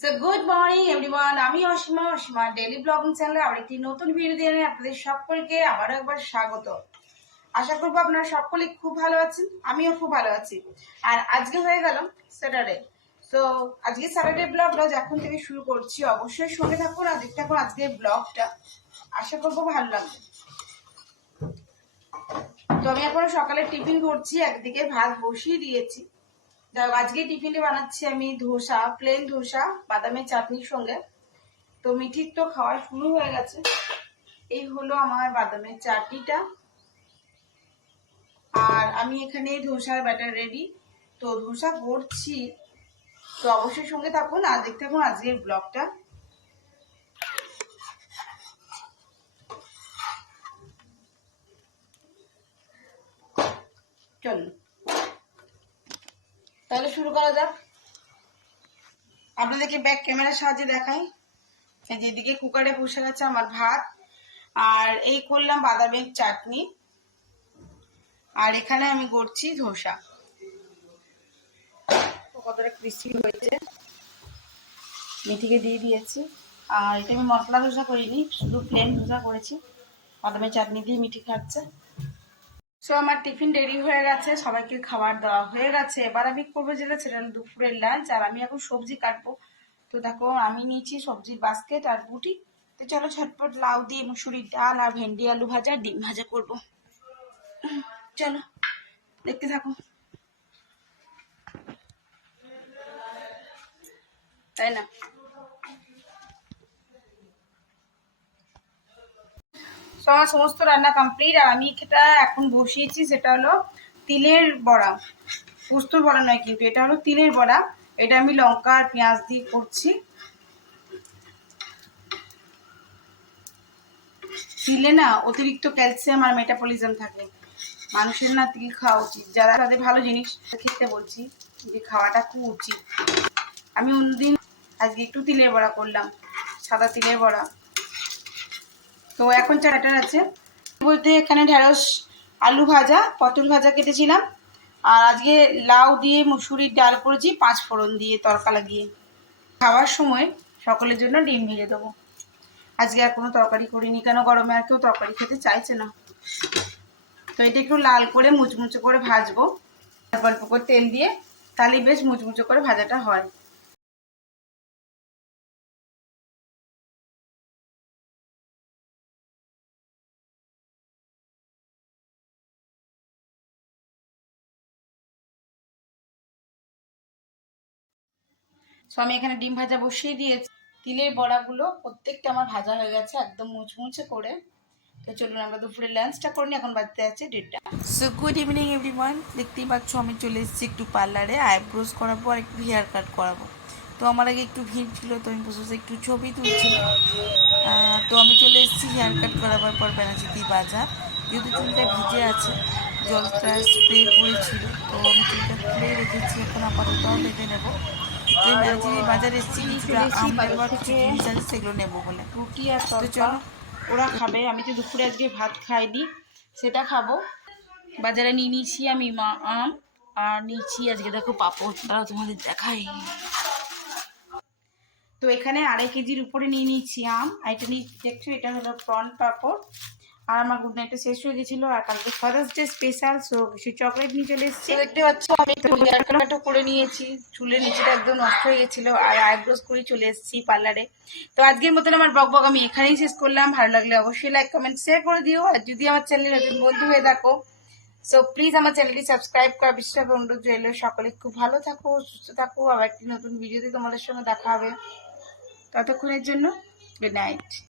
So good morning everyone, আমি Asima daily blogging চ্যানেলে আবার একটি নতুন ভিডিও দিয়ে আপনাদের সকলকে আবারও একবার স্বাগত। আশা করবো আপনারা সকলে খুব ভালো আছেন, আমিও খুব ভালো আছি। আর আজকে হয়ে গেল স্যাটারডে। তো আজকে স্যাটারডে ব্লগটা যখন থেকে শুরু করছি, অবশ্যই সঙ্গে থাকুন আর দেখতে থাকুন আজকে ব্লগটা। আশা করবো ভালো লাগবে। তো আমি এখন সকালে টিফিন করছি, একদিকে ভাত বসিয়ে দিয়েছি। আজকে টিফিনে বানাচ্ছি আমি ধোসা, প্লেন ধোসা বাদামের চাটনির সঙ্গে। তো মিঠির তো খাওয়া শুরু হয়ে গেছে। এই হলো আমার বাদামের চাটনিটা, আর আমি এখানে ধোসার ব্যাটার রেডি। তো ধোসা করছি, তো অবশ্যই সঙ্গে থাকুন আর দেখতে থাকুন আজকের ব্লগটা। চলুন তাহলে শুরু করা যাক। আপনাদেরকে ব্যাক ক্যামেরার সাহায্যে দেখাই। যেদিকে কুকারে বসে গেছে আমার ভাত, আর এই করলাম বাদামের চাটনি, আর এখানে আমি করছি ধোসা। কতটা ক্রিস্পি হয়েছে, মিঠিকে দিয়ে দিয়েছি। আর এটা আমি মশলা ধোসা করিনি, শুধু প্লেন ধোসা করেছি, বাদামের চাটনি দিয়ে মিঠি খাচ্ছে। সো আমার টিফিন রেডি হয়ে গেছে, সবাইকে খাবার দেওয়া হয়ে গেছে। এবার আমি করবো যেটা, সেটা দুপুরের লাঞ্চ। আর আমি এখন সবজি কাটবো। তো দেখো আমি নিয়েছি সবজির বাস্কেট আর বুটি। তো চলো ঝটপট লাউ দিয়ে মুসুরির ডাল আর ভেন্ডি আলু ভাজা ডিম ভাজা করবো। চলো দেখতে থাকো। তাই না? আমার সমস্ত রান্না কমপ্লিট, আর আমি এটা এখন বসিয়েছি, সেটা হলো তিলের বড়া। পোস্তর বড়া নয় কিন্তু, এটা হলো তিলের বড়া। এটা আমি লঙ্কা আর পেঁয়াজ দিয়ে করছি। তিলে না অতিরিক্ত ক্যালসিয়াম আর মেটাবলিজম থাকে। মানুষের না তিল খাওয়া উচিত, যারা তাদের ভালো জিনিস খেতে বলছি, যে খাওয়াটা খুব উচিত। আমি অন্যদিন আজকে একটু তিলের বড়া করলাম, সাদা তিলের বড়া। তো এখন চাটার আছে বলতে, এখানে ঢেঁড়স আলু ভাজা, পটল ভাজা কেটেছিলাম। আর আজকে লাউ দিয়ে মুসুরির ডাল করেছি, 5 ফোড়ন দিয়ে তড়কা লাগিয়ে। খাওয়ার সময় সকলের জন্য ডিম ভেজে দেবো। আজকে আর কোনো তরকারি করিনি, কেন গরমে আর কেউ তরকারি খেতে চাইছে না। তো এটা একটু লাল করে মুচমুচে করে ভাজবো, অল্প অল্প করে তেল দিয়ে, তাহলে বেশ মুচমুচে করে ভাজাটা হয়। তো আমি এখানে ডিম ভাজা বসিয়ে দিয়েছি। তিলের বড়াগুলো প্রত্যেকটা আমার ভাজা হয়ে গেছে একদম মুচমুচে করে। তো চলুন আমরা দুপুরে লাঞ্চটা করিনি, এখন বাজতে আছে 1:30। সো গুড ইভিনিং এভরিওয়ান, দেখতেই পাচ্ছ আমি চলে এসেছি একটু পার্লারে আইব্রোজ করাবো আর একটু হেয়ার কাট করাবো। তো আমার আগে একটু ভিড় ছিল, তো আমি বসে একটু ছবি তুলছি। তো আমি চলে এসেছি হেয়ার কাট করাবার পর বেনাচিতি বাজার, যেহেতু চুলটা ভিজে আছে, জলটা স্প্রে করেছিল, তো আমি চুলটা খুলেই রেখেছি। এখন আপাতত বেঁধে নেবো। তো আমি বেনাচিতি বাজার এসেছি, কিছুটা আম নেবো আর কিছু জিনিস আছে সেগুলো নেবো বলে। রুটি আর তো তরকা চলো। ওরা খাবে, আমি তো দুপুরে আজকে ভাত খাইনি, সেটা খাবো। বাজারে নিয়ে নিয়েছি আমি আম, আর নিয়েছি আজকে দেখো পাপড়, তারা তোমাদের দেখাই। তো এখানে 2.5 কেজির উপরে নিয়ে নিয়েছি আম। আর এটা নিয়ে দেখছো, এটা হলো প্রন পাপড়। আর আমার গুড নাইটটা শেষ হয়ে গেছিলো, আর কালকে ফাদার্স ডে স্পেশাল, সো কিছু চকলেট নিয়ে চলে এসেছি। দেখতে পাচ্ছ আমি একটু হেয়ার কাটও করে নিয়েছি, চুলের নিচেটা একদম নষ্ট হয়ে গেছিলো, আর আইব্রোজ করে চলে এসেছি পার্লারে। তো আজকের মতন আমার ব্লগ আমি এখানেই শেষ করলাম। ভালো লাগলে অবশ্যই লাইক কমেন্ট শেয়ার করে দিও, আর যদি আমার চ্যানেলে নতুন বন্ধু হয়ে থাকো, সো প্লিজ আমার চ্যানেলটি সাবস্ক্রাইব করা বিশ্বাস অনুরোধ রইল। সকলে খুব ভালো থাকো, সুস্থ থাকো, আবার একটি নতুন ভিডিওতে তোমাদের সঙ্গে দেখা হবে। ততক্ষণের জন্য গুড নাইট।